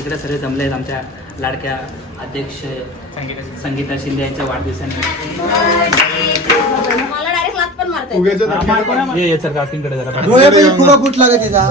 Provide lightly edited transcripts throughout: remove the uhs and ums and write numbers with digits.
इकडे सगळे जमले आहेत आमच्या लाडक्या अध्यक्ष संगीता शिंदे यांच्या वाढदिवसानिमित्त. मला डायरेक्ट लात पण मारतात. ये सर काकींकडे जरा डोळ्यापैकी फुगा फुटला का तिचा.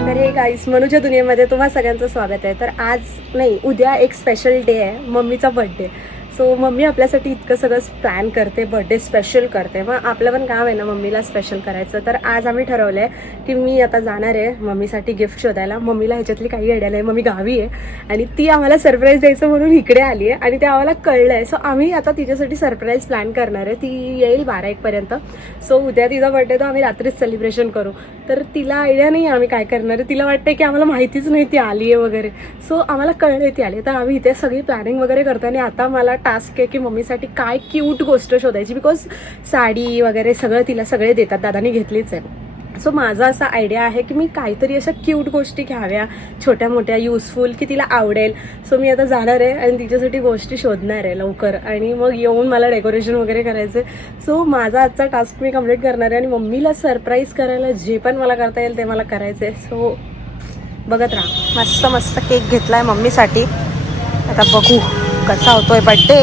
तर हे गाईस मनूच्या दुनियेमध्ये तुम्हा सगळ्यांचं स्वागत आहे. तर आज नाही उद्या एक स्पेशल डे आहे, मम्मीचा बर्थडे. सो मम्मी आपल्यासाठी इतकं सगळं प्लॅन करते, बर्थडे स्पेशल करते. मग आपलं पण काम आहे ना मम्मीला स्पेशल करायचं. तर आज आम्ही ठरवलं आहे की मी आता जाणार आहे मम्मीसाठी गिफ्ट शोधायला. मम्मीला ह्याच्यातली काही आयडिया नाही, मम्मी गावी आहे आणि ती आम्हाला सरप्राईज द्यायचं म्हणून इकडे आली आहे आणि ते आम्हाला कळलं आहे. सो आम्ही आता तिच्यासाठी सरप्राईज प्लॅन करणार आहे. ती येईल 12-1पर्यंत. सो उद्या तिचा बर्थडे तर आम्ही रात्रीच सेलिब्रेशन करू. तर तिला आयडिया नाही आम्ही काय करणार आहे. तिला वाटतं की आम्हाला माहितीच नाही ती आली आहे वगैरे. सो आम्हाला कळलं ती आली. तर आम्ही इथे सगळी प्लॅनिंग वगैरे करतो आणि आता मला टास्क आहे की मम्मीसाठी काय क्यूट गोष्ट शोधायची. बिकॉज साडी वगैरे सगळं तिला सगळे देतात, दादानी घेतलीच आहे. सो माझा असा आयडिया आहे की मी काहीतरी अशा क्यूट गोष्टी घ्याव्या, छोट्या मोठ्या युजफुल, की तिला आवडेल. सो मी आता जाणार आहे आणि तिच्यासाठी गोष्टी शोधणार आहे लवकर आणि मग येऊन मला डेकोरेशन वगैरे करायचं आहे. सो माझा आजचा टास्क मी कंप्लीट करणार आहे आणि मम्मीला सरप्राईज करायला जे पण मला करता येईल ते मला करायचं आहे. सो बघत राहा. मस्त मस्त केक घेतला आहे मम्मीसाठी. आता बघू कसा होतोय बर्थडे.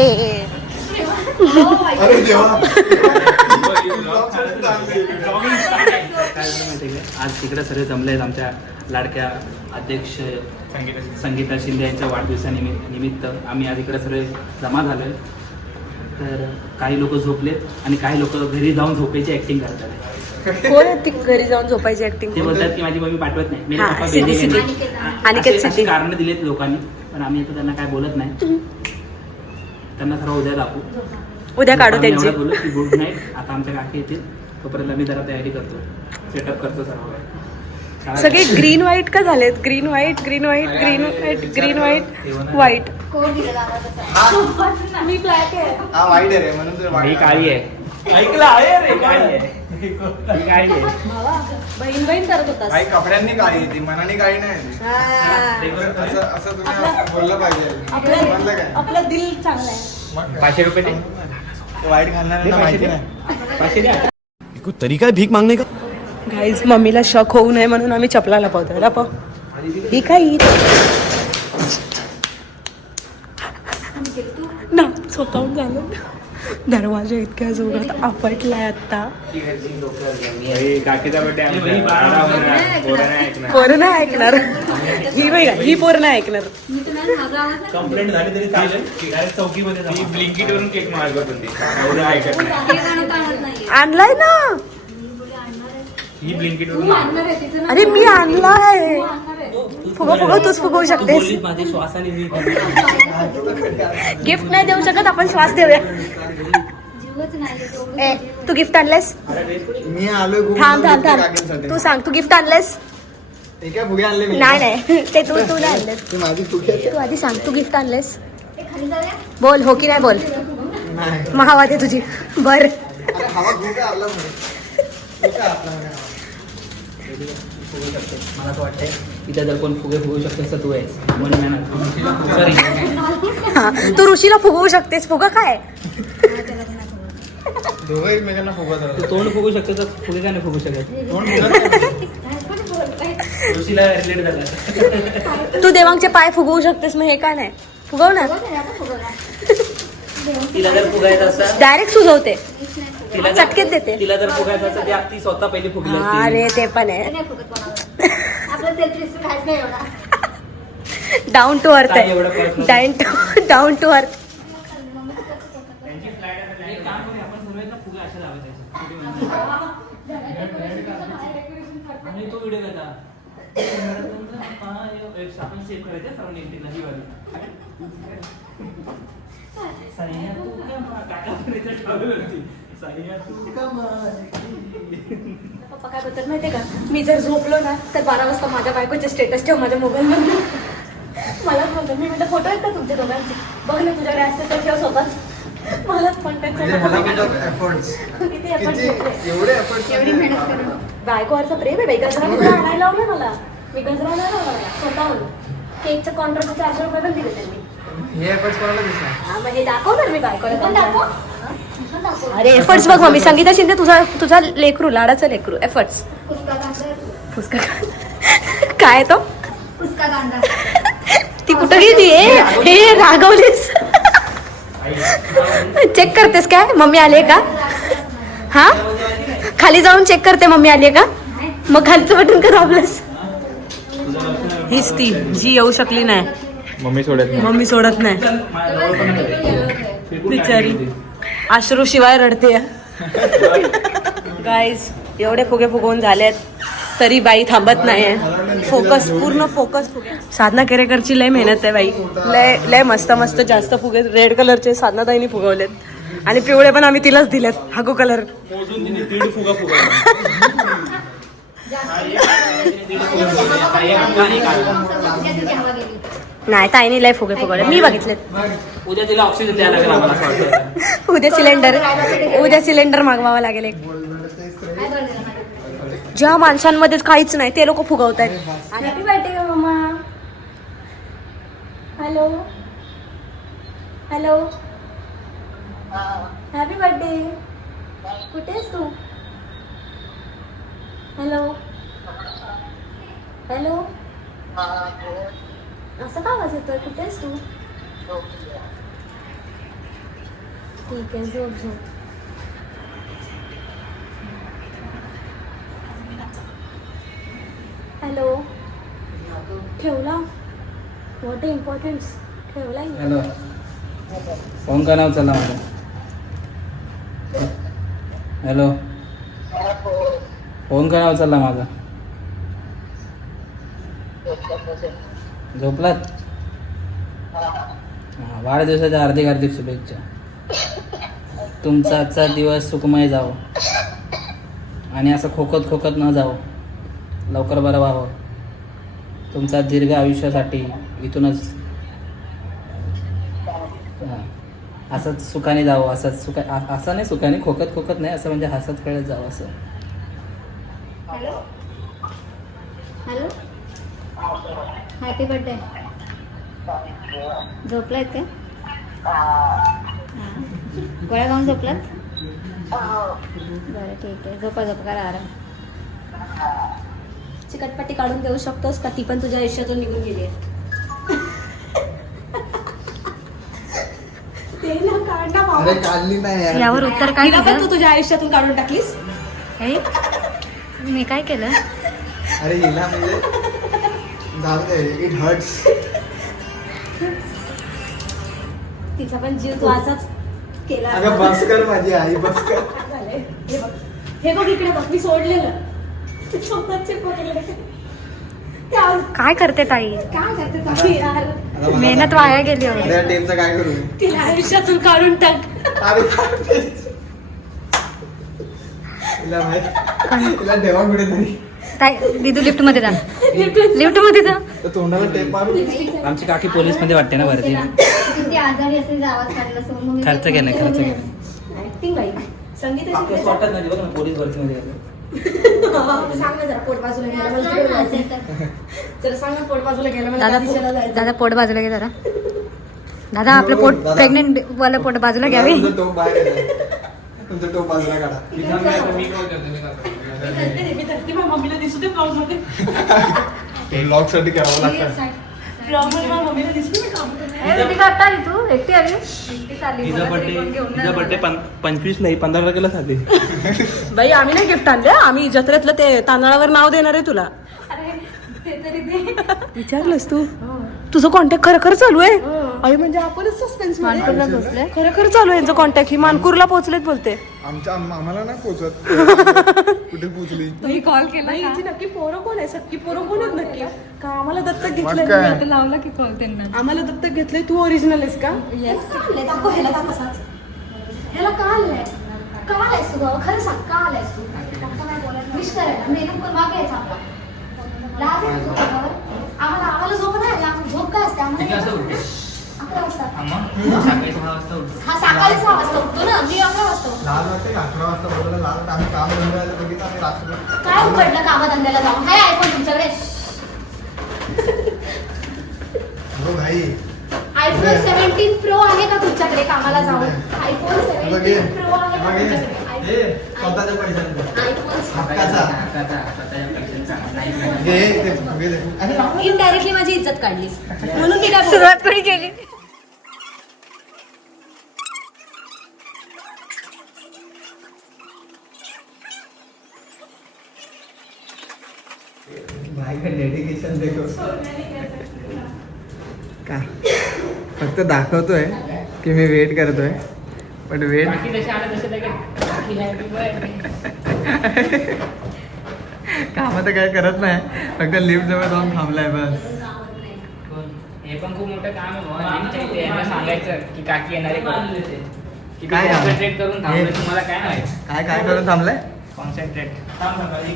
आज तिकडे सगळे जमले आहेत आमच्या लाडक्या अध्यक्ष संगीता शिंदे यांच्या वाढदिवसानिमित्त आम्ही आज इकडे सगळे जमा झालो आहे. तर काही लोक झोपलेत आणि काही लोक घरी जाऊन झोपायची ऍक्टिंग करतात. कोण आहे ती घरी जाऊन झोपायची ऍक्टिंग? ते बोलतात की माझी मम्मी पाठवत नाही, मेरे हा, पप्पा सिद्धी, भेजले सिद्धी. नाही. अनिकेत अशी सिद्धी. कारणं दिलेत लोकांनी, पण आम्ही आता त्यांना काय बोलत नाही. त्यांना सर्व उद्या दाखवू, उद्या काढू त्यांची. बोलू की गुड नाईट. आता आमच्या काकी येतील तोपर्यंत आम्ही जरा तयारी करतो, सेटअप करतो सर्व काय. सगळे ग्रीन व्हाईट का झालेत? Green white green white green white green white white. कोण दिलं दादा? मी ब्लॅक आहे. हा वाईट आहे रे म्हणून तुला ही वाईट काळी आहे. ऐकलं आहे रे, काळी आहे. ही काळी आहे. बहीण बहीण करत होतास. काही कपड्यांनी काळी आहे ती, मनाने काळी नाही आहे ती. हा. असं तुम्ही बोललं पाहिजे. म्हणलं काय आपलं दिल चांगलं आहे. 500 रुपये दे. ते वाईट घालणाऱ्यांना माहिती नाही. 500 द्या. कोई तरीका है भीख मांगने का? गाईज मम्मीला शक होऊ नये म्हणून आम्ही चपला लपवतोय. लपव. ही काय ना स्वतःहून झालं. दरवाजा इतक्या जोरात आपटलाय आता. काकीचा बर्थडे पोरं नाही ऐकणार. ही बाई का ही पोरं नाही ऐकणार. कंप्लेंट झाली तरी चालेल. चौकीमध्ये ब्लिंकिट वरून केक मागत होती, एवढं ऐकत नाही. आणलाय ना. ही ब्लिंकिट वरून. अरे मी आणलाय. फुगव फुगव तूच फुगवू शकतेस. माझे श्वासाने गिफ्ट नाही देऊ शकत आपण, श्वास देऊया. ए तू गिफ्ट आणलेस? मी आलोय खूप थांब थांब थांब. काकींसाठी. तू सांग तू गिफ्ट आणलेस? हे काय फुगे आणले मी? नाही नाही ते तू तू नाही आणलेस. ती माझी फुगे आहेत. तू आधी सांग तू गिफ्ट आणलेस? बोल हो की नाही बोल. नाही. महावाद आहे तुझी. बर अरे हवा खूप आहे आपला मध्ये. खूप आहे आपला मध्ये. मला असं वाटतंय तिथे जर कोण फुगे फुगू शकतेस तर तू आहेस. सॉरी, हा तू ऋषीला फुगवू शकतेस. फुगा काय? दोघं एकमेकांना फुगवत राहतात. तू तोंड फुगू शकते तर फुगे का नाही फुगू शकत? तोंड फुगत नाही. ऋषीला रिलेट झाला. तू देवांगचे पाय फुगवू शकतेस, मग हे काय नाही? फुगव ना. तिला जर फुगायचं असं डायरेक्ट सुजवते, तिला चटकेत देते. तिला जर फुगायचं असं ती ती स्वतः पहिली फुगली असती. अरे ते पण आहे. आपलं सेल्फ रिस्पेक्ट काहीच नाही एवढा. डाऊन टू अर्थ काय एवढं आहे. personal? Down to earth. एक काम करूया, आपण सर्वांना फुगे अशा लावायचे. आणि तो व्हिडिओ कसा आपण सेव्ह करायचं सर्वांनी एकटीला ही वाली. सानिया तू काका पण याच्यात ठेवली होती. सानिया तू पप्पा काय बोलतात माहितीये का? मी जर झोपलो ना तर 12 वाजता माझ्या बायकोचे स्टेटस ठेव माझ्या मोबाईलमध्ये. मला बोलतात, मी म्हटलं फोटो आहेत का तुमच्या दोघांचे? बघ ना तुझ्याकडे असते तर ठेव स्वतःच. मलाच पण म्हणजे ह्याला म्हणतात efforts. किती effort किती घेतले. एवढे efforts एवढी मेहनत करून. बायकोवरचा प्रेम आहे बाई. गजरा बिजरा आणायला लावलं मला. मी गजरा नाही लावला स्वतःहून. केकचं कॉन्ट्रॅक्ट 400 रुपये पण दिले त्यांनी. हे एफर्ट्स कोणाला दिसणार? हा, मग हे दाखवणार मी बायकोला पण त्यांच्या. दाखव. पण दाखव. अरे एफर्ट्स बघ मम्मी. संगीता शिंदे तुझा लेकरू, लाडाचं लेकरू. एफर्ट्स. पुसका कांदा. फुसका काय आहे तो? पुसका कांदा. ती कुठं गेली? हे रागवलीस. चेक करतेस काय मम्मी आली का? हा, खाली जाऊन चेक करते मम्मी आली का? मग खालचं बटन का दाबलंस? हीच ती जी येऊ शकली नाही. मम्मी सोडत नाही बिचारी. अश्रू शिवाय रडते. गाईज एवढे फुगे फुगवून झालेत तरी बाई थांबत नाहीये. फोकस, पूर्ण फोकस. साधना केरेकरची लय मेहनत आहे बाई. लय लय मस्त मस्त जास्त फुगे रेड कलरचे साधनाताईंनी फुगवलेत आणि पिवळे पण आम्ही तिलाच दिलेत. हागू कलर. नाही, ताईने लय फुगे फुगवले, मी बघितलेत. उद्या तिला ऑक्सिजन द्यायला लागेल आम्हाला असं वाटतं. उद्या सिलेंडर मागवावा लागेल एक. ज्या माणसांमध्येच काहीच नाही ते लोक फुगवत आहेत. Happy birthday mamma. Hello hello, happy birthday. कुठे आहेस तू? हॅलो हॅलो, असं का आवाज येतोय? कुठे आहेस तू? ठीक आहे, झोप झोप. हॅलो, ठेवला? व्हॉट इम्पॉर्टन्स ठेवला. हॅलो, फोन का नाव चला माझा. हॅलो, फोन का नाव चालला माझा. झोपलात? हां, वाढदिवसाच्या हार्दिक हार्दिक शुभेच्छा. तुमचा आजचा दिवस सुखमय जावो आणि असं खोकत खोकत न जावं. लवकर बरं व्हावं. तुमचा दीर्घ आयुष्यासाठी इथूनच असंच सुखाने जावं. असंच असं नाही सुखाने खोकत खोकत नाही, असं म्हणजे हसत खेळत जावं असं. Hello hello, happy birthday. झोपलायत काय? गोळ्या खाऊन झोपलात? बरं ठीक आहे, झोपा झोपा, करा आराम. चिकटपट्टी काढून देऊ शकतोस का? ती पण तुझ्या आयुष्यातून निघून गेली आहे. अरे काढली नाही यार. यावर उत्तर काय तिला पण तुझं? तू तुझ्या आयुष्यातून काढून टाकलीस. हे? मी काय केलं? अरे हिला म्हणजे जाऊ दे, इट हर्ट्स. तिचा पण जीव तू असाच केला. अगं बस कर माझी आई, बस कर. झालंय. हे बघ इकडे बघ, मी सोडलेलं. स्वतःचे पकडले. काय करते ताई? काय करते ताई यार? आता मला मेहनत वाया गेली होती. अरे या टेपचं काय करू? तिला आयुष्यातून काढून टाक. अरे काय? तिला माहित, तिला ठेवा कुठेतरी. ताई दिदू लिफ्ट मध्ये जा. लिफ्ट मध्ये जा. तर तोंडाला टेप मारू. आमची काकी पोलीस मध्ये वाटते ना वरती. किती आजारी असेल आवाज काढला सोडून. खर्च केलाय, खर्च केलाय. ऍक्टिंग बाई. संगीताची असं वाटत नाही बघ ना, पोलीस भरतीमध्ये गेलो. सांग ना जरा, पोट बाजूला गेलं मला तिकडे जायचं. जरा सांग ना, पोट बाजूला गेलं मला दादा त्या दिशेला जायचं. दादा पोट बाजूला घे जरा. दादा आपलं पोट दादा. प्रेग्नेंट वाला पोट बाजूला घ्यावी. तुमचं टोप बाहेर येतंय. तुमचं टोप बाजूला काढा. मी धरते, माझ्या मम्मीला दिसू दे ब्लॉग मध्ये. लॉक साठी करावं लागतं. ब्लॉग मध्ये माझ्या मम्मीला दिसू दे काम करते. तू एकटी आली? एकटीच आली. तिचा मला तरी कोण घेऊन नाही बर्थडे जाणार. 25 ला 15 तारखेला झाली. बाई आम्ही नाही गिफ्ट आणलं, आम्ही जत्रेतलं ते तांदळावर नाव देणार आहे तुला. अरे, ते तरी दे. विचारलंस तू? तुझं कॉन्टॅक्ट खरं खरं चालू आहे? अरे म्हणजे आपणच सस्पेन्स मानपूरला पोहोचले. खरं खरं चालू आहे यांचं कॉन्टॅक्ट. ही मानपूरला पोहोचलेत बोलते. आम्हाला नाही पोचत. कुठे पोचली? तुम्ही कॉल केला बाई का? हिची नक्की पोरं कोण आहे? सक्की पोरं कोण आहेत नक्की? का आम्हाला दत्तक मग घेतलंय? काय? आता लावला की कॉल त्यांना. आम्हाला दत्तक घेतलंय. तू ओरिजिनल आहेस का? येस. दाखव ह्याला, दाखव साच. ह्याला का आलंय? का आलायस तू बाबा? खरं सांग, का आलायस तू? आता काय बोलायचं? विश करायला मेहनत करून मागे यायचं आपला. लाज आहे तुझ्या झोपावर? आम्हाला झोप नाही आली. आम्हाला झोप काय असते? आम्हाला 11 वाजता. सकाळी 6 वाजता उठतो. हा, सकाळी 6 वाजता उठतो ना, मी 11 वाजता उठतो. लाज वाटते. 11 वाजता बोलायला लाज वाटते. आम्ही काम धंदे आले बघितलं आम्ही रात्री. काय उघडलं कामाधंद्याला जाऊन? हाय आयफोन तुमच्याकडे? हो भाई आयफोन 17 प्रो आहे का तुमच्याकडे कामाला जाऊन आयफोन 17 बघे. प्रो आहे का बघे. तुमच्याकडे? हे स्वतःच्या पैशांचा आयफोन हक्काचा घे ते फुगे दे. अरे इनडायरेक्टली माझी इज्जत काढली म्हणून मी काय सुरुवात कोणी केली? भाई का डेडिकेशन देखो का फक्त दाखवतोय की मी वेट करतोय पण वेट काम तर काय करत नाही फक्त लिफ्ट जवळ जाऊन थांबलाय बस हे पण खूप मोठं काम आहे बुवा. नेमच्या इथे यांना सांगायचं की काकी येणारे काय काय काम? कॉन्सन्ट्रेट करून थांबले हे. तुम्हाला काय माहिती काय काय करून थांबलाय कॉन्सन्ट्रेट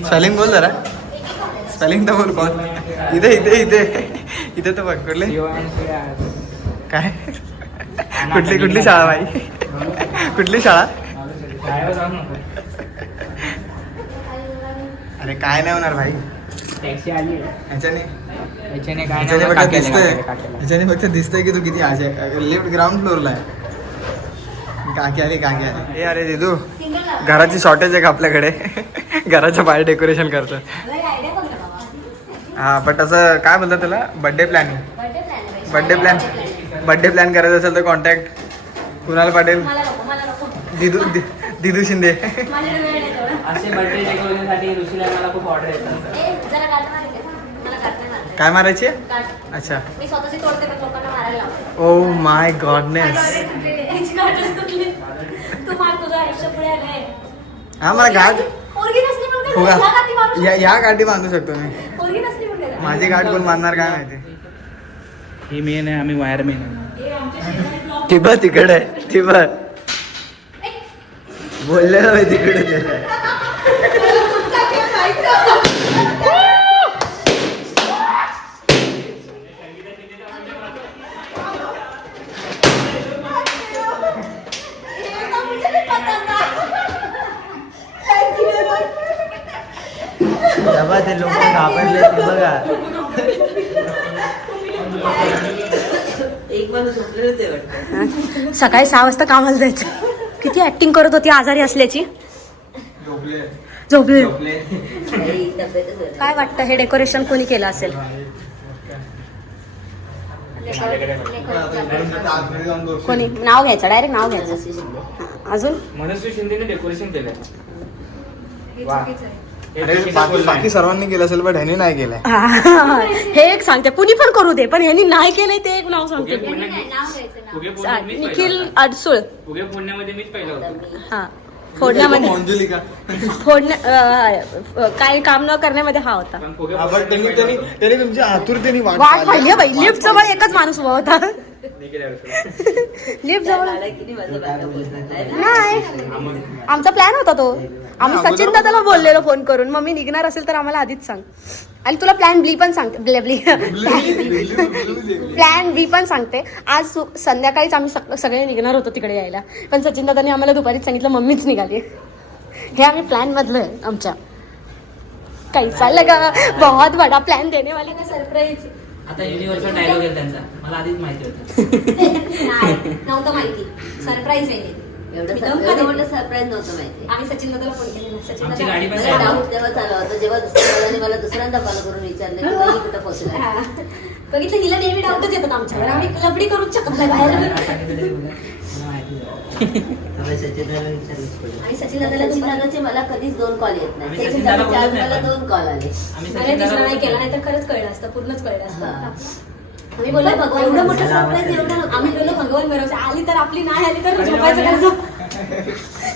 स्पेलिंग बोल जरा स्पेलिंग तर बोल कोण इथे इथे इथे इथे तर बघ कुठले काय कुठली कुठली शाळा भाई कुठली शाळा शाळेवर जाऊ नको. अरे काय नाही होणार भाई टॅक्सी आली ह्याच्याने याच्याने काय ह्याच्याने नाही फक्त काकी आली, दिसतोय काकी आली, काकी आली. ह्याच्याने फक्त दिसतोय की तू किती आशे लिफ्ट ग्राउंड फ्लोअरला आहे काकी आली ए अरे दिदू घराची शॉर्टेज आहे का आपल्याकडे घराच्या बाहेर डेकोरेशन करतो हा पण तसं काय बोलतात त्याला बर्थडे प्लॅनिंग बर्थडे प्लॅन करायचा असेल तर कॉन्टॅक्ट कुणाल पाटील दिदू दिदू शिंदे असे बर्थडे डेकोरेशनसाठी ऋषीला मला खूप ऑर्डर येतात काय मारायची अच्छा मी स्वतःची तोडते पण लोकांना मारायला लावते ओ माय गॉडनेस तू मार तुझं आयुष्य पुढे आलंय हा मला गाठ पोरगी नसली म्हणून काय फुगा झालं? ह्या गाठी मारू शकतो. या गाठी बांधू शकतो मी पोरगी नसली म्हणून काय झालं? माझी गाठ कोण बांधणार काय माहिती ही मेन आहे आम्ही वायर मेन आहे हे आमच्या शेजारी block ती बघ तिकडे आहे ती बघ बोललेलं बाई तिकडे गेलंय. तेव्हा ते लोक घाबरले ते बघा सकाळी 6 वाजता कामाला जायचं. किती ऍक्टिंग करत होती आजारी असल्याची. झोपले. काय वाटतं हे डेकोरेशन कोणी केलं असेल? कोणी नाव घ्यायचं डायरेक्ट नाव घ्यायचं. हा, अजून मनस्वी शिंदेने डेकोरेशन केलंय हे वा. चुकीचं आहे. हे अरे चुकीचं बाकी बोलणं आहे. बाकी सर्वांनी केलं असेल पण ह्याने नाही केलंय हा, हे एक सांगते कुणी पण करू दे पण ह्यांनी नाही केलंय ते एक नाव सांगते. फुगे नाही, नाव घ्यायचं नाव. फुगे फोडण्यात मीच पहिला निखिल होता. अडसूळ. फुगे फोडण्यामध्ये मीच पहिला होतो. हा फोडण्यामध्ये मंजुलिका काय काम न करण्यामध्ये हा होता. पण फुगे आपण त्यांनी तुमच्या आतुरतेने वाट पाहिली. पाहिली बाई. लिफ्ट जवळ एकच माणूस उभा होता. निघाल्यावर. लिफ्ट जवळ नाही आमचा प्लॅन होता तो. आम्ही सचिन दादाला बोललेलो फोन करून मम्मी निघणार असेल तर आम्हाला आधीच सांग. आणि तुला प्लॅन बी पण सांगते प्लॅन बी पण सांगते. आज संध्याकाळीच आम्ही सगळे निघणार होतो तिकडे यायला पण सचिन दादांनी आम्हाला दुपारीच सांगितलं मम्मीच निघाली. हे आम्ही प्लॅन मधलं आहे आमच्या. काही चाललं का बहुत बडा प्लॅन देणे वाली ना सरप्राईज. आता युनिव्हर्सल डायलॉग आहे त्यांचा मला आधीच माहिती होतं. नाही, नव्हतं माहिती सरप्राईज आहे. सरप्राईज नव्हतं माहिती. आम्ही सचिन दादाला फोन केलेला. सचिन आमची दादा गाडी पण मला डाऊट तेव्हा चालू होतं जेव्हा दुसऱ्या मुलाने मला दुसऱ्यांदा कॉल करून विचारलं की बाई कुठं पोहोचला. हा. बघितलं हिला नेहमी डाऊटच येतात आमच्यावर. आम्ही लबडी करून शकत नाही बाहेर. आणि सचिन दादाचे मला कधीच 2 कॉल येत नाही. आम्ही त्याचे सचिन दादा चार बोलत नाही मला पण. 2 कॉल आले. आम्ही अरे तिसरा नाही केला नाही तर खरंच कळलं असतं. पूर्णच कळलं असतं. हा. आम्ही बोललो भगवान एवढं मोठं सरप्राईज एवढं नव्हतं. आम्ही बोललो भगवान भरोसा आली तर आपली नाही आली तर झोपायचं करायचं.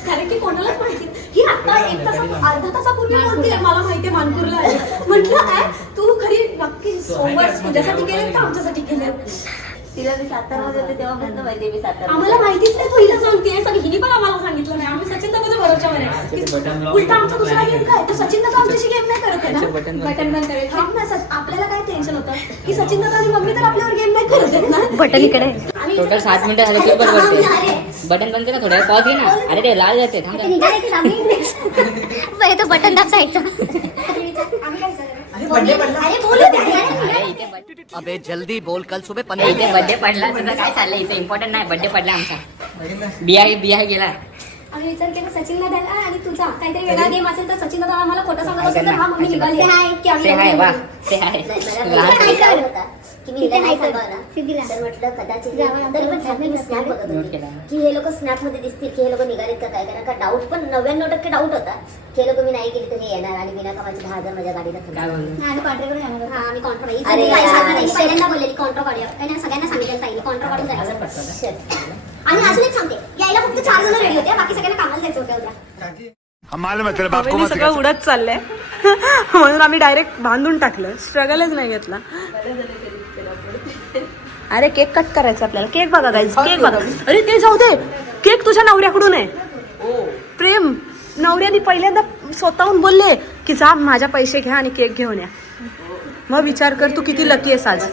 कारण की कोणालाच माहिती ही आता अर्धा तासापूर्वी बोलते मला माहितीये मानपूरला आहे. म्हटलं काय तू खरी नक्की सोमवार तुझ्यासाठी केले का आमच्यासाठी केले. तिला मी सातारमध्ये होते तेव्हापासून माहिती मी सातारा. आम्हाला माहितीच नाही तू हिला सांगते सगळी हिने पण आम्हाला सांगितलं नाही. आम्ही सचिन दादाच्या भरोशावर आहे. उलटा आमचा दुसरा गेम काय तो सचिन दादा आमच्याशी गेम नाही करत आहे ना. बटन बंद करेल. थांब ना आपल्याला काय टेन्शन होतं की सचिन दादा आणि मम्मी तर आपल्यावर गेम नाही करत आहेत ना. बटन इकडे. आणि टोटल 7 मिनिटं झाले की बरोबर बटन बंद कर ना थोड्या पॉज घे ना. अरे ते लाल जाते थांब. तो बटन दाबसायचं. आम्ही काय करायचं अरे बोलू दे. अरे इथे अबे जल्दी बोल, कल सुबह इथे बर्थडे पडला तुझं काय चाललंय इथे इम्पॉर्टंट नाही बर्थडे पडला आमचा बिहाय गेला आम्ही विचार केला सचिनला द्यायला आणि तुझा काहीतरी वेगळा गेम असेल तर सचिनला द्यायला आम्हाला खोटं सांगत असेल तर हा मम्मी निघाली आहे की आम्ही से हाय वा से हाय लहान की मी हिला नाही सांगणार तर म्हटलं कदाचित तरी पण मी स्नॅप बघत होते की हे लोक स्नॅप मध्ये दिसतील की हे लोक निघालीत का काय कारण का डाऊट पण 99% डाऊट होता की हे लोक मी नाही केली तर हे येणार आणि बिना कामाचे 10,000 माझ्या गाडीला काय बोललो आम्ही कॉन्ट्रॅक्ट येणार हा आम्ही कॉन्ट्रा अरे पहिल्यांदा बोललेली कॉन्ट्रा काढूया आणि सगळ्यांना सांगितलं ताईने कॉन्ट्रा काढून जायचं आणि अजून एक सांगते यायला फक्त 4 जण रेडी होते बाकी सगळ्यांना कामाला जायचं होतं उद्या हवेली सगळं उडत चाललंय म्हणून आम्ही डायरेक्ट बांधून टाकलं स्ट्रगलच नाही घेतला अरे केक कट करायचा आपल्याला केक बघा गाईज केक बघा अरे ते जाऊ दे केक तुझ्या नवऱ्याकडून आहे प्रेम नवऱ्याने पहिल्यांदा स्वतःहून बोलले की जा माझ्या पैसे घ्या आणि केक घेऊन या मग विचार कर तू किती लकी आहेस आज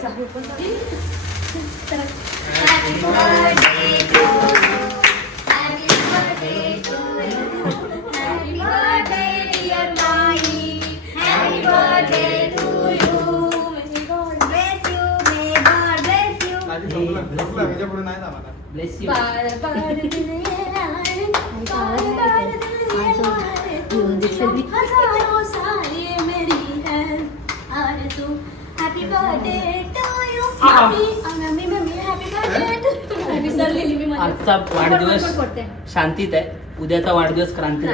आजचा वाढदिवस शांतीत आहे उद्याचा वाढदिवस क्रांतीत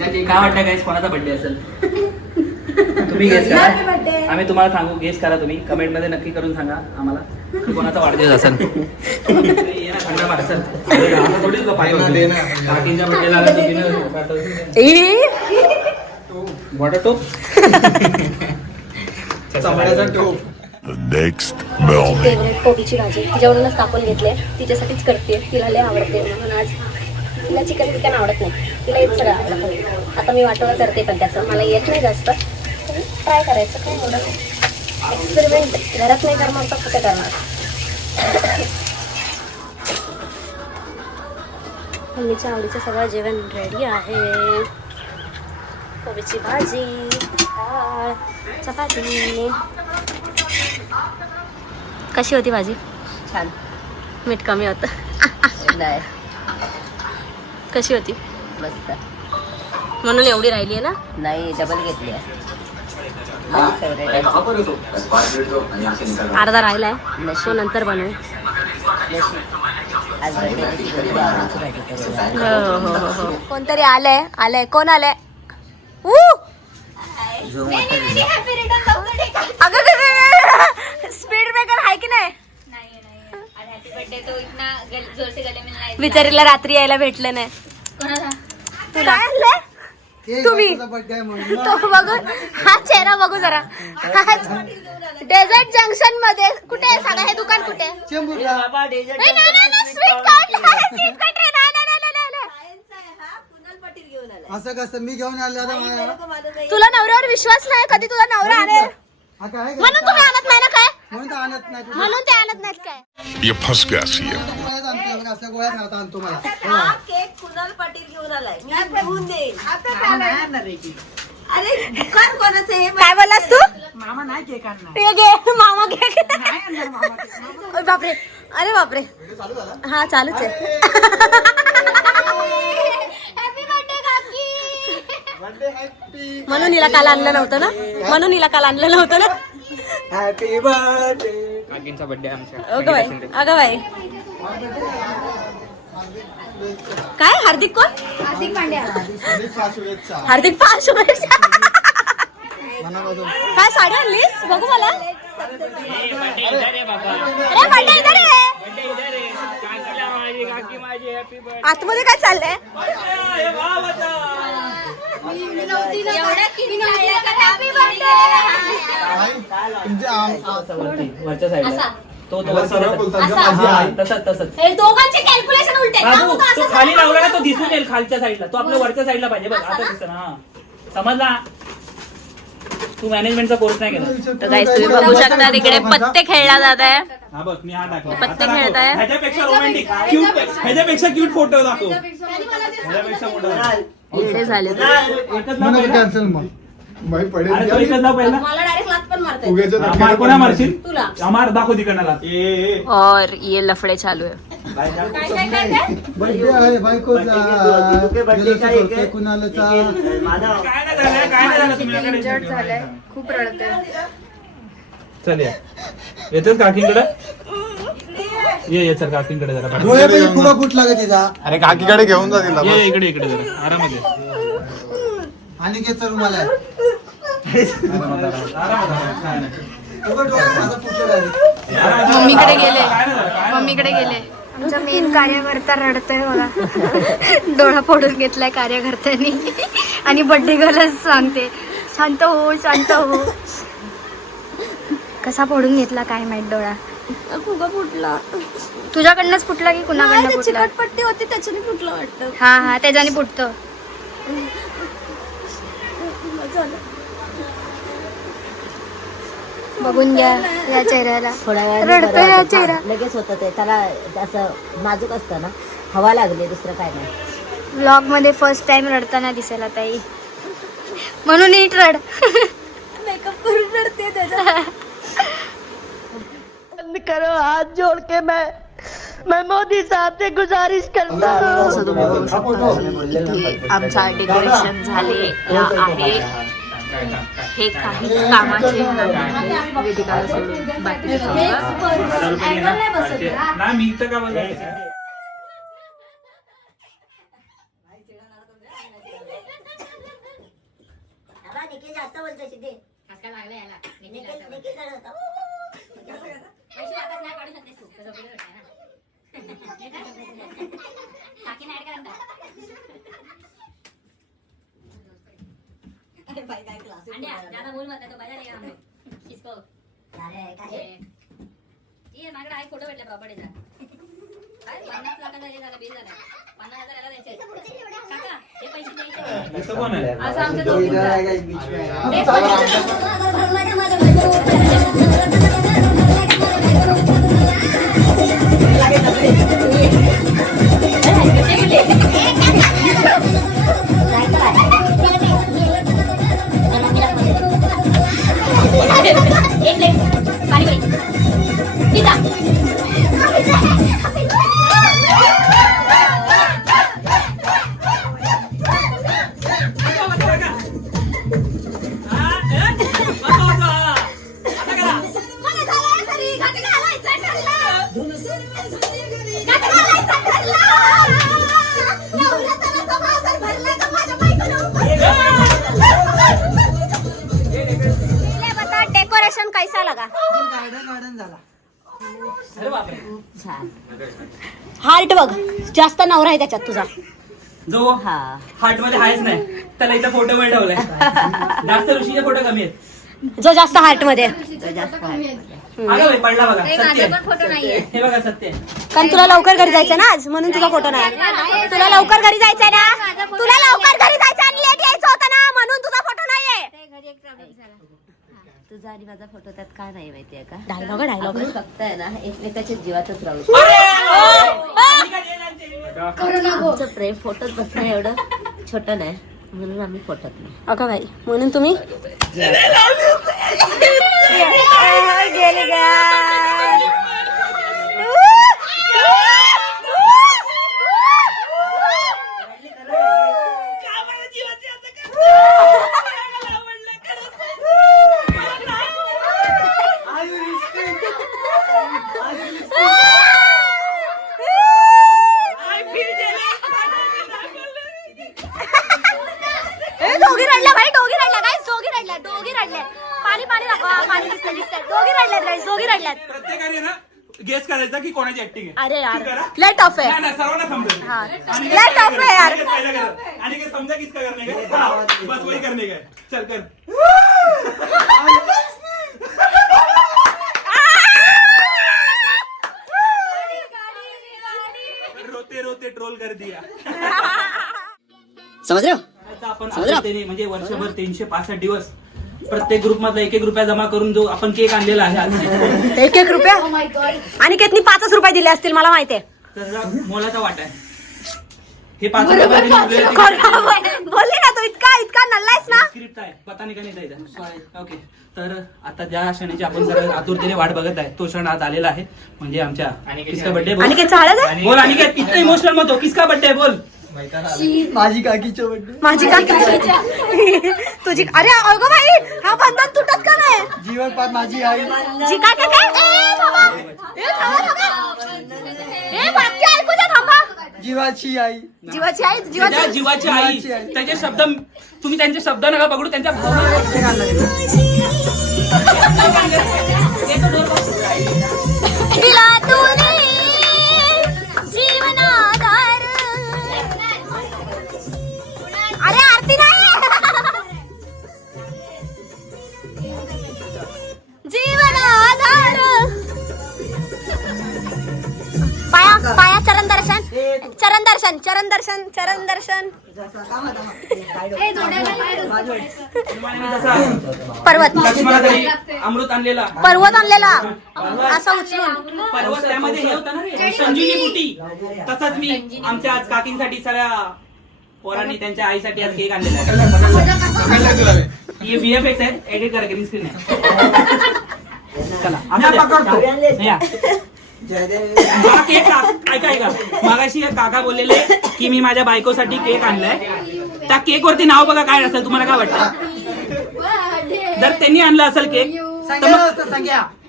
आहे काय वाटतं गाईस कोणाचा बर्थडे असेल तुम्ही गेस करा आम्ही तुम्हाला सांगू गेस करा तुम्ही कमेंट मध्ये नक्की करून सांगा आम्हाला की कोणाचा वाढदिवस असेल थंड मारसल थोडीच काकींच्या बर्थडे टोप फेवरेट कोबीची भाजी तिच्यावरूनच कापून घेतले तिच्यासाठीच करते तिला लय आवडते म्हणून आज तिला चिकन बिकन आवडत नाही तिला हेच सगळं आवडतं आता मी वाटोळं करते पण त्याचं मला येत नाही जास्त ट्राय करायचं काय एवढं एक्सपेरिमेंट घरात नाही करणार तर कुठे करणार मम्मीच्या आवडीचं सगळं जेवण रेडी आहे कोबीची भाजी डाळ चपाती कशी होती भाजी छान मीठ कमी होतं नाही कशी होती मस्त म्हणून एवढी राहिली आहे ना नाही डबल घेतली आहे अर्धा राहिलाय तो नंतर बनवू कोणतरी आलंय कोण आलंय स्पीड ब्रेकर आहे की नाही बिचारीला रात्री यायला भेटलं नाही तुला तुम्ही तो बघू हा चेहरा बघू जरा डेझर्ट जंक्शन मध्ये कुठे आहे सांगा हे दुकान कुठे असं कसं मी घेऊन आलो तुला नवऱ्यावर विश्वास नाही कधी तुझा नवरा आणेल म्हणून तुम्ही आणत नाही ना काय म्हणून आणत नाही म्हणून ते आणत नाहीत काय ये फंस गया सीएम असल्या गोळ्या खाता आणतो मला केक कुणाल पाटील घेऊन आलाय मी घेऊन देईन अरे दुकान कोणाचं आहे काय बोललास तू मामा नाही केक आणणार ते घे मामा घे बापरे अरे बापरे हा चालूच आहे हॅपी बर्थडे काकी म्हणून हिला काल आणलं नव्हतं ना म्हणून हिला काल आणलं नव्हतं ना हॅपी बर्थडे काकींचा बर्थडे आमच्या अगं बाई काय हार्दिक कोण हार्दिक पांड्या हार्दिक पाच शुभेच्छा काय साडी आणलीस बघू मला अरे बर्थडे इधर आहे आतमध्ये काय चाललंय वरच्या साईडला तो तसंच दोघांचे कॅल्क्युलेशन उलटे बाबू तो खाली लावला ना तो दिसून येईल खालच्या साईडला तो आपल्या वरच्या साईडला पाहिजे बघ आता दिसत हा समजला तू मॅनेजमेंटचा कोर्स नाही केला. तर गाईस तुम्ही बघू शकता तिकडे पत्ते खेळला जात आहे. हा बस मी हा टाकला. पत्ते खेळताय. ह्याच्यापेक्षा रोमॅन्टिक क्यूट, ह्याच्यापेक्षा क्यूट फोटो दाखव. ह्याच्यापेक्षा मोठा इथे झाले एकच नाव पहिला. कॅन्सल मग बाई पडेल अरे तो एकच नाव पहिला. मला डायरेक्ट लात पण मारते. उगाच मार कोणा मारशील? तुला. मार दाखव तिकडनं लात. और ये लफड़े चालू है. बर्थडे आहे बायकोचा गेल्या कुणालाचा काय नाही झालं तुम्ही खूप रडते. चल या येतच काकींकडे ये चल काकींकडे जरा डोळे पण फुगा फुटला का तिचा. अरे काकीकडे घेऊन जा तिला. ये इकडे जरा आरामात ये. आणि घेत रुमाला मम्मीकडे गेले. मम्मीकडे गेले. आमचा मेन कार्यकर्ता रडतोय बघा. डोळा फोडून घेतलाय कार्यकर्त्यांनी आणि बर्थडे गर्लच सांगते शांत हो शांत हो. कसा फोडून घेतला काय माहित डोळा. फुगा फुटला. तुझ्याकडनंच फुटला की कुणाकडनं फुटला? चिकटपट्टी होती त्याच्याने फुटलं वाटतं. हा त्याच्याने फुटतो. बघून घ्या या चेहऱ्याला. थोड्या रडतोय हा चेहरा. लगेच होतं ते त्याला असं नाजूक असतं ना, हवा लागली दुसरं काय नाही. व्लॉग मध्ये फर्स्ट टाइम रडताना दिसेल ताई म्हणून नीट रड. मेकअप करून रडते त्याच्या. बंद करो हाथ जोड़ के मैं मोदी साहब से गुजारिश करता हूँ. आमचा डेकोरेशन झालेला आहे. हे काहीच कामाचे नाही. वेदिकाला सोडून बाकी ना मी इथं का बोलतो. निखिल जास्त बोलतोय सिद्धे. निखिल रडत होता. फोटो भेटला प्रॉपर्टीचा. 50 लाखाचा हे झाला, बिल झाला. 50,000 याला द्यायचे. काका हे पैसे द्यायचे. इथं कोण आहे? असं आमच्या दोघींचं. डेकोरेशन कैसा लगा? हार्ट बघ जास्त नवरा आहे त्याच्यात तुझा. जो हार्ट मध्ये आहेच नाही त्याला इथं फोटो मध्ये ठेवलाय. जास्त ऋषीचे फोटो कमी आहेत. जो जास्त हार्ट मध्ये. अगं बाई, पडला बघा. सत्य फोटो नाहीये. हे बघा सत्य. कारण तुला लवकर घरी जायचं ना आज म्हणून तुझा फोटो नाही. तुला लवकर घरी जायचंय ना. तुला लवकर घरी जायचं आणि लेट यायचं होतं ना म्हणून तुझा फोटो नाहीये. तुझा आणि माझा फोटो त्यात काय नाही माहितीये का. डायलॉग आपण फक्त आहे ना एकमेकाच्या जीवातच राहू. आमचं प्रेम फोटोत बसणं एवढं छोटं नाही म्हणून आम्ही फोटोत नाही. अगं बाई म्हणून तुम्ही गेले दोघी रडल्या भाई. दोघी रडल्या. पाणी दाखवा. पाणी दिसतंय. दोघी रडल्यात. प्रत्येकाने ना गेस करायचा की कोणाची ऍक्टिंग आहे. अरे यार लय टफ आहे. नाही, सर्वांना समजेल. आणि लय टफ आहे यार. पहिलं करा. आणि काय समजा किसका करणे का. हाँ, बस वही करणे का. चल कर. रोते रोते ट्रोल कर दिया. समझ रहे हो? आपण सातत्याने म्हणजे वर्षभर 365 दिवस प्रत्येक ग्रुप मधला 1-1 रुपया जमा करून जो आपण केक आणलेला आहे आज, 1-1 रुपया Oh my God. आणि केतनी 5 रुपये दिले असतील मला माहिती आहे. त्याचा मोलाचा वाटा आहे. हे 5 रुपये बोलली ना तू इतका नल्लायस ना. स्क्रिप्ट आहे, पता नाही का नाही द्यायचा. ओके, तर आता ज्या क्षणाची आपण सर्व आतुरतेने वाट बघत आहे तो क्षण आज आलेला आहे, म्हणजे आमच्या किसका बर्थडे. आणि केतचा हळद आहे? बोल आणि काय इतकं इमोशनल मत हो, किसका बर्थडे बोल. माझी काकीचं बर्थडे. माझी काकी तुझी. अरे अगं बाई, हा बंधन तुटत का नाही? जीवन पात माझी आई. जी काय काय काय? ए बाबा, ए थांबा. ए वाक्य ऐकू द्या, थांबा. जीवाची आई. जीवाची आई, त्याच्या जीवाची आई. त्याचे शब्द तुम्ही त्यांचे शब्द नका बघू, त्यांच्या दिला तूने जीवनाधार. अरे आरती नाही. जीवनाधार. पाया पाया चरण दर्शन, चरण दर्शन, चरण दर्शन, चरण दर्शन. पर्वत, लक्ष्मणासाठी अमृत आणलेला पर्वत आणलेला असं उचलून. पर्वत, त्यामध्ये हे होतं ना रे, संजीवनी बुटी. तसंच मी आमच्या आज काकींसाठी सगळ्या पोरांनी त्यांच्या आईसाठी आज केक आणलेला आहे. हे VFX आहेत, एडिट करा, ग्रीन स्क्रीन आहे. चला असं या. मला केक ऐका मागाशी काका बोललेले की मी माझ्या बायकोसाठी केक आणलाय. त्या केक वरती नाव बघा काय असेल, तुम्हाला काय वाटतं? जर त्यांनी आणलं असेल केक तर मग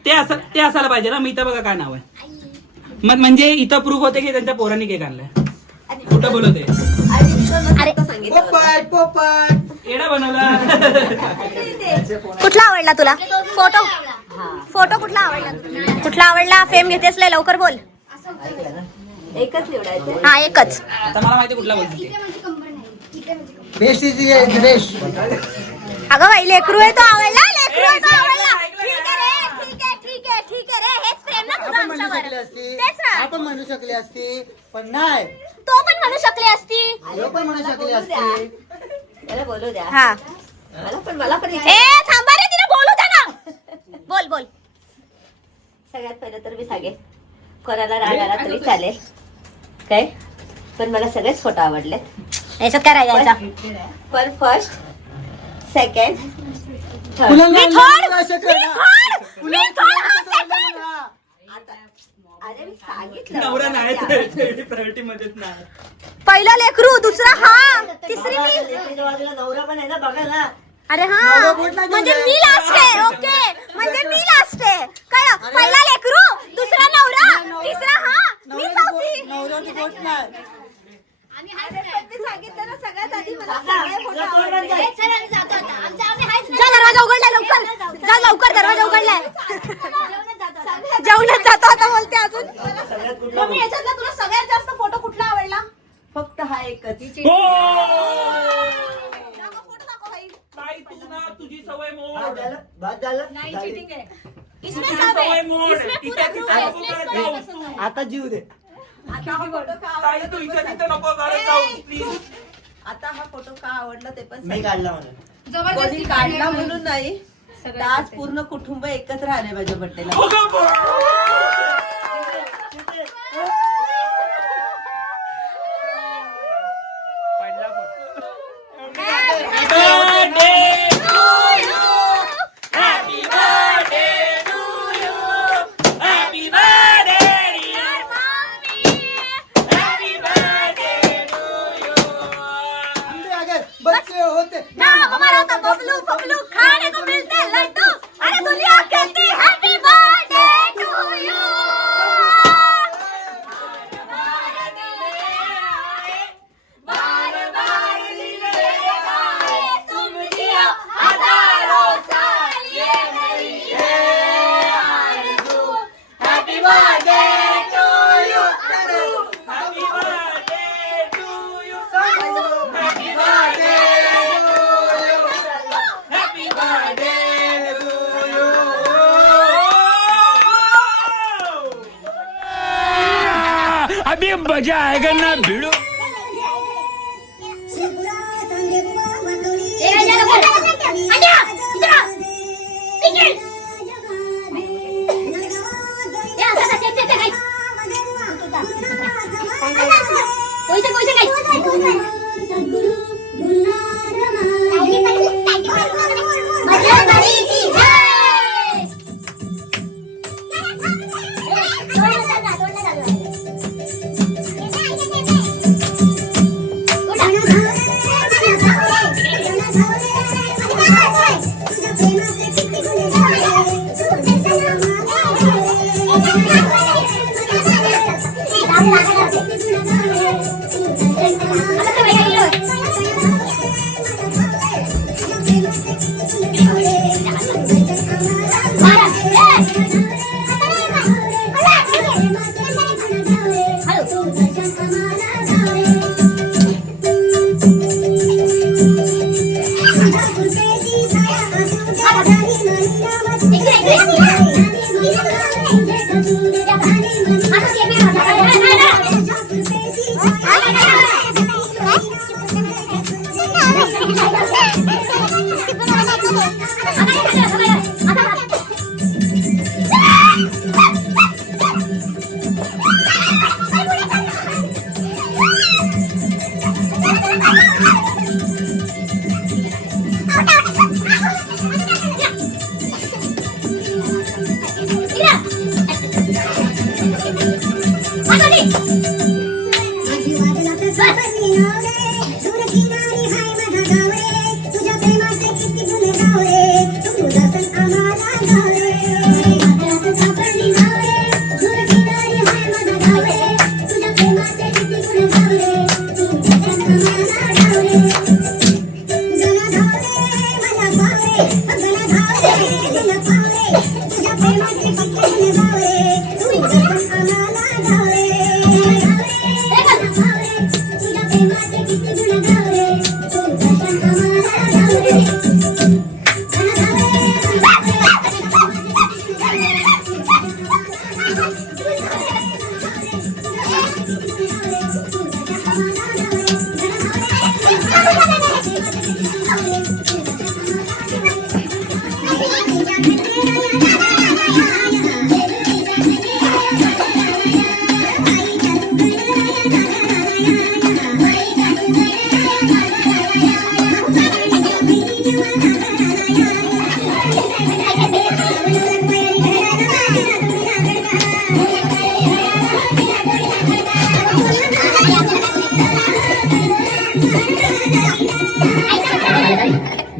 ते असायला पाहिजे ना. मग इथं बघा काय नाव आहे. मग म्हणजे इथं प्रूफ होते की त्यांच्या पोरांनी केक आणलाय. कुठं बोलवते एडा बनवला. कुठला आवडला तुला फोटो? फोटो कुठला आवडला? कुठला आवडला? फेम घेतेस लय लवकर बोल. एकच निवडायचं. हा एकच. आता मला माहिती कुठला बोलते. अगं बाई लेकरू आहे तो आवडला, लेकरू आहे तो आवडला. ठीक आहे रे, ठीक आहे, ठीक आहे, ठीक आहे रे. हेच प्रेम ना तुझं आमच्यावर. तेच ना. आपण म्हणू शकले असते पण नाही. तो पण म्हणू शकली असती. पण म्हणू शकले असते. त्याला बोलू द्या. हा. मला पण ए थांबा रे, तिला बोलू द्या ना. बोल बोल. सगळ्यात पहिलं तर मी सांगेन, कोणाला राग आला तरी चालेल काय, पण मला सगळेच फोटो आवडले. याच्यात काय राहायचा? पण फर्स्ट, सेकंड, थर्ड. अरे मी सांगितलं नवरा नाही प्रायोरिटी मध्येच नाही. पहिला लेकरू, दुसरा हा, तिसरी मी. बाजूला नवरा पण आहे ना, बघा ना. अरे हा, म्हणजे मी लास्ट आहे. ओके, म्हणजे मी लास्ट आहे. काय पहिला लेकरू, दुसरा नवरा, तिसरा हा, मी चौथी. सांगितलं ना सगळ्यात आधी मला सगळे फोटो आवडले. जा दरवाजा उघडलाय लवकर, जा लवकर दरवाजा उघडलाय. जेवणात जातो आता बोलते अजून. मम्मी याच्यातला तुला सगळ्यात जास्त फोटो कुठला आवडला? फक्त हा एकच. ताई, तू ना तुझी सवय मोड. इसमें आता जीव दे. ताई, तू इथे तिथे नको करत जाऊ, प्लीज. आता हा फोटो का आवडला ते पण मी काढला म्हणून. कोणी काढला म्हणून नाही, आज पूर्ण कुटुंब एकत्र आले माझ्या बड्डेला. बच्चे होते नाम हमारा था बबलू, बबलू खाने को मिलते लड्डू. अरे दुनिया कहती हैप्पी बर्थडे टू यू. अभी मजा आएगा ना भिड़ो. ए,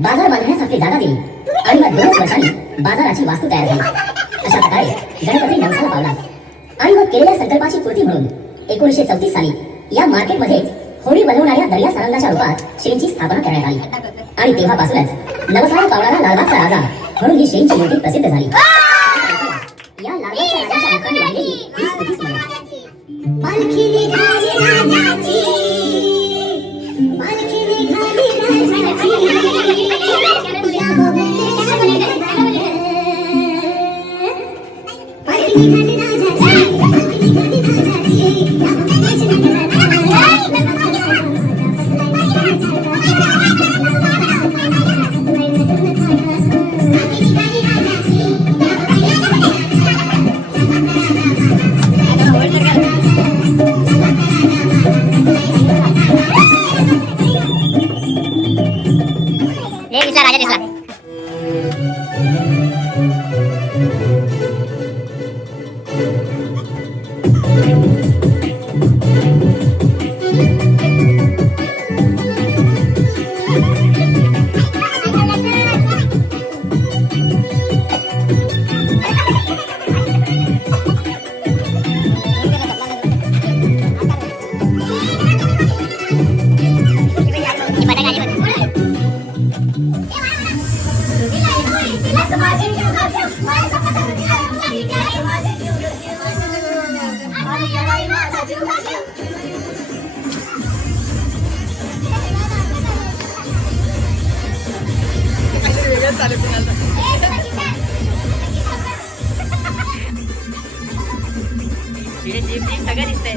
बाजार बांधण्यासाठी जागा दिली आणि मग 2 वर्षांनी बाजाराची वास्तू तयार झाली. अशा प्रकारे गणपती नवसाला पावला आणि मग केलेल्या संकल्पाची पूर्ती म्हणून 1934 साली या मार्केटमध्येच होडी बनवणाऱ्या दर्या सारंगाच्या रूपात श्रींची स्थापना करण्यात आली आणि तेव्हापासूनच नवसाला पावणारा लालबागचा राजा म्हणून ही श्रींची मूर्ती प्रसिद्ध झाली. या लालबागच्या राजाच्या मुखाने वाहिलेली ही स्तुती स्मरण. पालखी निघाली राजाची, पालखी निघाली राजाची, तुझ्या बोबडे पालखी निघाली राजाची, पालखी निघाली राजा दिसला. सगळं दिसतंय.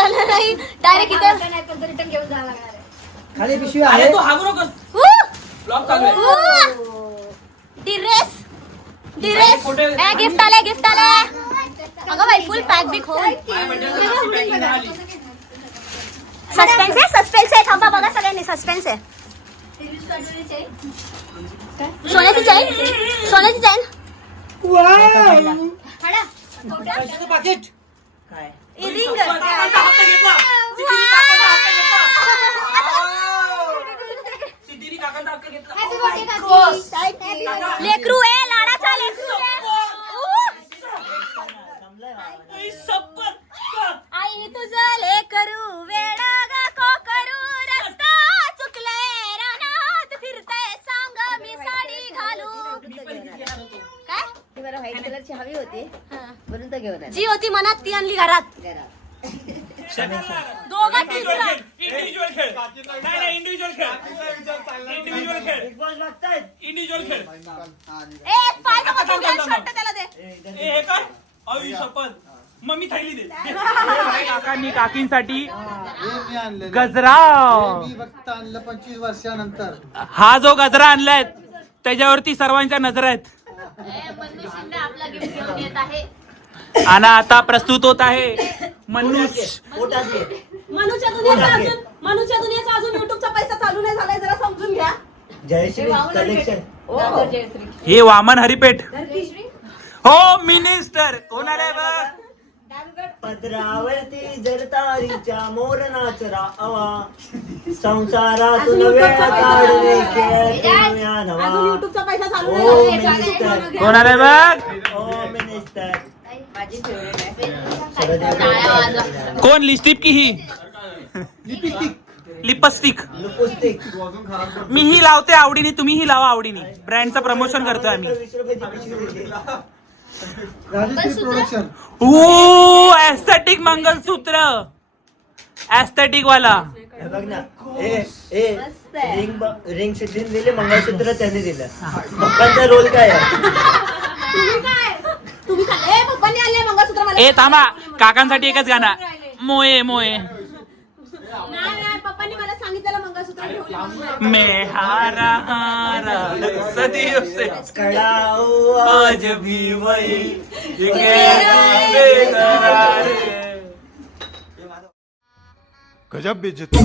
झालं नाही डायरेक्ट इथे रिटर्न घेऊन जावं लागणार आहे. खाली पिशवी आहे. गिफ्ट आले गिफ्ट आले. अगं बाई फुल पॅक बी खोल. सस्पेन्स आहे थांबा बघा सगळ्यांनी सस्पेन्स आहे. सोन्याची चैन पाकिट लेकरू आहे लाडाचा लेकरू आई तुझं लेकरू वेडा ग को करू रस्ता चुकलंय रानात फिरतय सांग मी साडी घालू काय ती मला व्हाईट कलरची हवी होती म्हणून तर घेऊन आले. जी होती मनात ती आणली घरात. दोघं तिसरं. ए, एक पाय नको तू घ्या, शर्ट त्याला दे. मम्मी थैली दे. काकांनी काकींसाठी मी आणलं गजरा. मी फक्त आणलं 25 वर्षानंतर. हा जो गजरा आणलाय त्याच्यावरती सर्वांच्या नजर आहेत. आपला गिफ्ट घेऊन येत आहे. आणि आता प्रस्तुत होत आहे मनुष्य. मनुच्या दुनियाचा अजून युट्यूबचा पैसा चालू नाही झालाय, जरा समजून घ्या. जयश्री कलेक्शन. हे वामन हरिपेठ. हो मिनिस्टर कोण आलाय बघ. पदरावरती जरतारीच्या मोर नाचरा आवा संसारातून वेळ काढणे खेळ नवा. अजून युट्यूबचा पैसा चालू नाही ओ झालाय. मिनिस्टर. कोण आलाय बघ. ओ मिनिस्टर. माझी फेवरेट आहे. कोण लिपस्टिक की ही लिपस्टिक. लुपुस्टिक. मी ही लावते आवडीने, तुम्ही ही लावा आवडीने. ब्रँडचं प्रमोशन करतोय आम्ही. 20 रुपयाची पिशवी दिली. राजश्री प्रोडक्शन. ओ एस्थेटिक मंगलसूत्र. एस्थेटिक वाला. हे बघ ना. रिंग सिद्धीने दिले, मंगळसूत्र त्यांनी दिलं. पप्पांचा रोल काय आहे. तुम्ही ए पप्पांनी आणले मंगळसूत्र मला. ए थांबा, काकांसाठी एकच गाणं. मोये मोये नाही पप्पांनी मला सांगितलेलं मंगळसूत्र घेऊन ये म्हणून. मैं हारा हारा सदियों से कड़ाओ आज भी वही ये कहना बेकरार है. गजब बेइज्जती.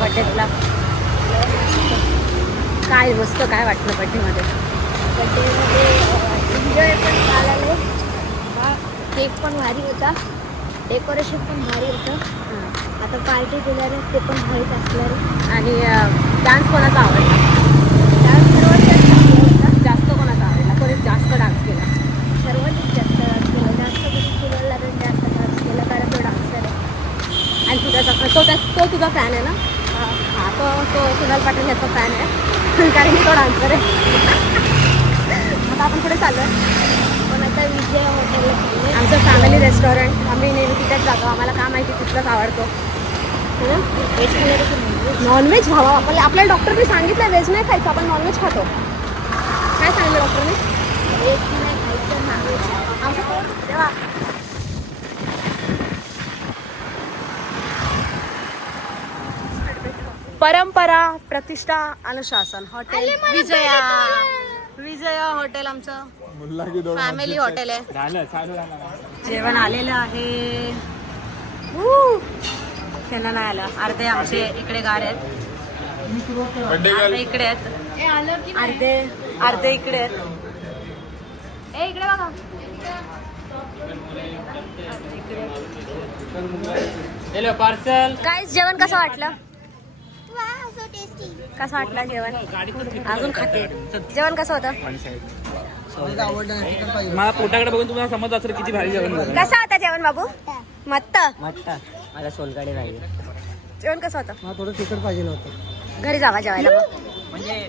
बर्थडे तुला काय मस्त काय वाटलं बर्थडे मध्ये. बड्डेमध्ये एन्जॉय पण झालेलं. केक पण भारी होता, डेकोरेशन पण भारी होतं. आता पार्टी केल्याने ते पण भारीच असणार. आणि डान्स कोणाचा आवडला? डान्स सर्वांच्याच भारी होता. जास्त कोणाचा आवडला? कोणी जास्त डान्स केला? सर्वांनीच जास्त डान्स केला. जास्त करून कुणाला पण जास्त डान्स केला कारण तो डान्सर आहे. आणि तो तुझा फॅन आहे ना? हा, तो कुणाल पाटील ह्याचा फॅन आहे कारण की तो डान्सर आहे. आता आपण पुढे चाललो. पण आता विजय हॉटेलला खाल्ले. आमचं फॅमिली रेस्टॉरंट, आम्ही नेहमी तिथेच जातो. आम्हाला का माहिती तिथलंच आवडतो. व्हेज खाल्लं की नॉनव्हेज? नॉनव्हेज भावा, आपल्याला डॉक्टरने सांगितलं व्हेज नाही खायचं, आपण नॉनव्हेज खातो. काय सांगितलं डॉक्टरने? व्हेज नाही खायचं, नॉनव्हेज. आमचं पोट तेव्हा परंपरा, प्रतिष्ठा, अनुशासन हॉटेल विजया हॉटेल आमचं फॅमिली हॉटेल आहे. जेवण आलेलं आहे. त्यांना नाही आलं. अर्धे आमचे इकडे गाड आहेत, अर्धे इकडे आहेत, अर्धे इकडे आहेत. ए इकडे बघा. पार्सल. काय जेवण कसं वाटलं? कसं वाटलं जेवण? अजून खाते. जेवण कसं होतं? मला पोटाकडे बघून तुम्हाला समजलं असेल किती भारी जेवण झालं. कसं होतं जेवण बाबू? मस्त. मला सोलकडे पाहिजे. जेवण कसं होतं? मला थोडं तिखट पाहिजे होतं. घरी जावा जेवायला मग. म्हणजे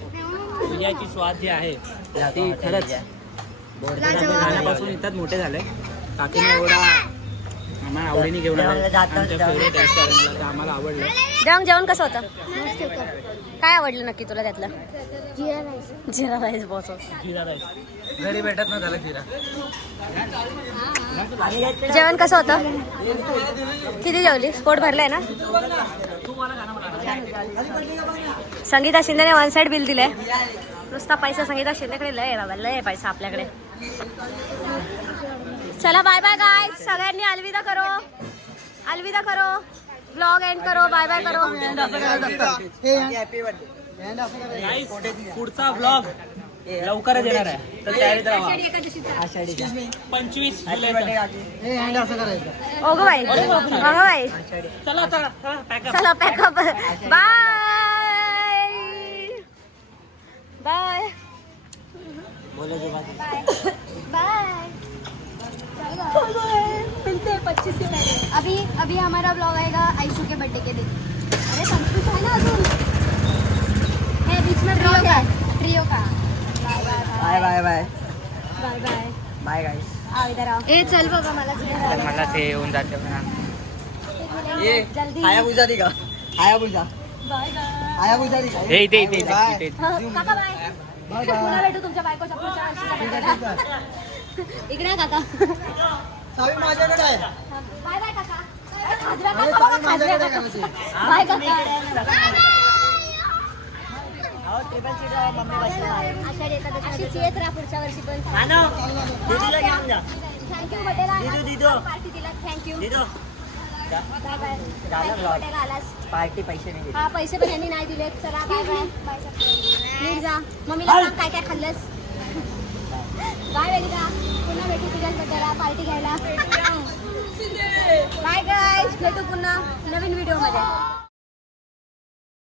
तुझ्याची स्वाद जी आहे ती खरंच खाण्यापासून इतकं मोठे झाले. काकीने एवढा आम्हाला आवडीने घेऊन आमच्या फेवरेट रेस्टॉरंटला, तर आम्हाला आवडलं. जेवण कसं होतं? काय आवडलं नक्की तुला त्यातलं? जिरा राईस. जिरा राईस बॉस. जिरा राईस घरी भेटत ना त्याला जिरा. जेवण कसं होतं? किती जेवली? पोट भरलंय ना? संगीता शिंदेने वन साइड बिल दिलंय. नुसता पैसा संगीता शिंदेकडे लय आहे बाबा, लय आहे पैसा आपल्याकडे. चला बाय बाय गाइस, सगळ्यांनी अलविदा करो, अलविदा करो, ब्लॉग एंड करो, बाय बाय करो. गाईस, पुढचा ब्लॉग लवकरच येणार आहे, तर तयारीत राहा. 25 जुलैचा. ओ go by, O go by, चला पॅकअप. चला पॅकअप. Bye bye bye. मिलते हैं 25 के पहले. अभी हमारा ब्लॉग आएगा आयशू के बर्थडे के दिन. अरे संस्कृत है ना अजून है बीच में ट्रियो का. Bye bye bye bye bye bye guys. आओ इधर आओ. ए चल बाबा मला तिथे मला ते येऊन जाते जल्दी. हायाबुजा दी का? हायाबुजा. Bye bye. हायाबुजा दी का? इथे काका बाय. पुन्हा भेटू तुमच्या बायकोच्या पुढच्या वर्षी. इकडे आहे काका. चावी माझ्याकडे आहे. बाय बाय काका. बाय काका. टेबल सीट मम्मी बसली. आषाढी एकादशी अशीच येत राहा पुढच्या वर्षी पण. दीदीला घेऊन जा. थँक्यू बर्थडेला दीदू. पार्टी दिला. थँक्यू. दीदू बाय बाय. झालं vlog. बर्थडेला आलास. पार्टी पैसे नाही हा पैसे पण यांनी नाही दिलेत. चला बाय बाय. नीट जा. मम्मीला सांग काय काय खाल्लंस. बाय वेदिका. पुन्हा भेटू तुझ्याच बर्थडेला पार्टी घ्यायला. बाय गाईज, भेटू पुन्हा नवीन व्हिडिओमध्ये.